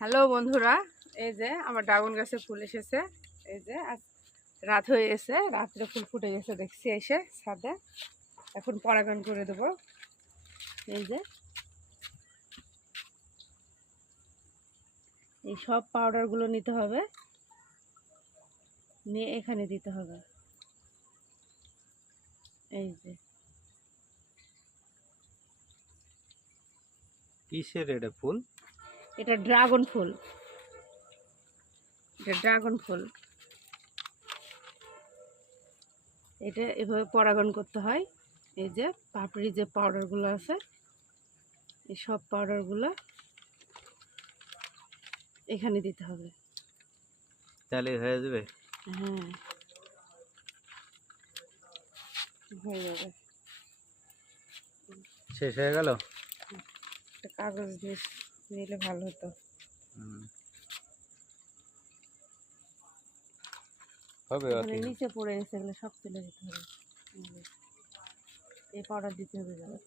Hello বন্ধুরা, এই যে আমার ড্রাগন গাছে ফুল এসেছে। এই যে আজ রাত হয়ে গেছে, রাত্রে ফুল ফুটে গেছে দেখছি এসে ছাদে। এখন পরাগায়ন করে দেবো। এই যে এই সব পাউডারগুলো নিতে হবে, নিয়ে এখানে দিতে হবে। এই যে কিসের এটা ফুল? এটা ড্রাগন ফুল, এটা ড্রাগন ফুল। এটা এভাবে পরাগায়ন করতে হয়। এই যে পাপড়ি যে পাউডারগুলো আছে, এই সব পাউডারগুলো এখানে দিতে হবে। তাহলে হয়ে যাবে? হ্যাঁ, হয়ে যাবে। শেষ হয়ে গেল? একটা কাগজ দিয়ে নিলে ভালো হতো। হবে এখানে নিচে পড়ে গেছে, এগুলো সব তুলে দিতে হবে। এই পাউডার দিতে হবে যাবে।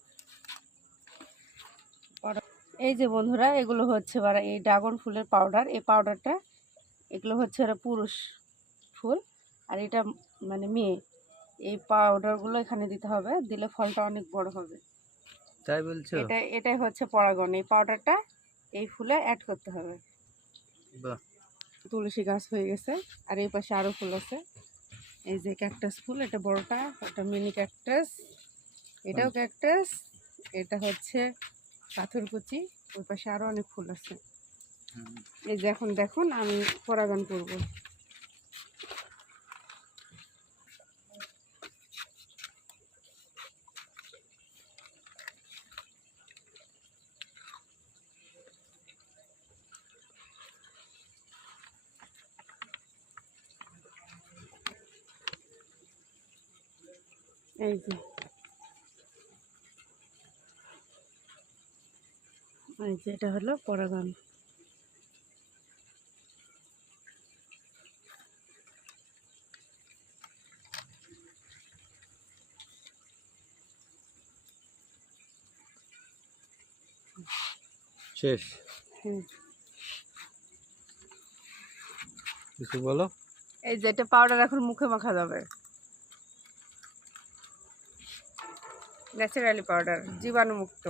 এই যে বন্ধুরা, এগুলো হচ্ছে এই ড্রাগন ফুলের পাউডার। এই পাউডারটা, এগুলো হচ্ছে পুরুষ ফুল, আর এটা মেয়ে। এই পাউডারগুলো এখানে দিতে হবে, দিলে ফলটা অনেক বড় হবে। তাই বলছো? এটাই হচ্ছে পরাগন। এই পাউডারটা এই ফুলে অ্যাড করতে হবে। বাহ, তুলসী গাছ হয়ে গেছে, আর এই পাশে আরও ফুল আছে। এই যে ক্যাকটাস ফুল, এটা বড়টা, এটা মিনি ক্যাকটাস, এটাও ক্যাকটাস, এটা হচ্ছে পাথরকুচি। ওই পাশে আরও অনেক ফুল আছে। এই যে এখন দেখুন আমি পরাগায়ন করব। এই যে এটা হলো পরাগায়ন। শেষ? কিছু বলো। এই যে এটা পাউডার এখন মুখে মাখা যাবে। ন্যাচারালি পাউডার, জীবাণুমুক্ত।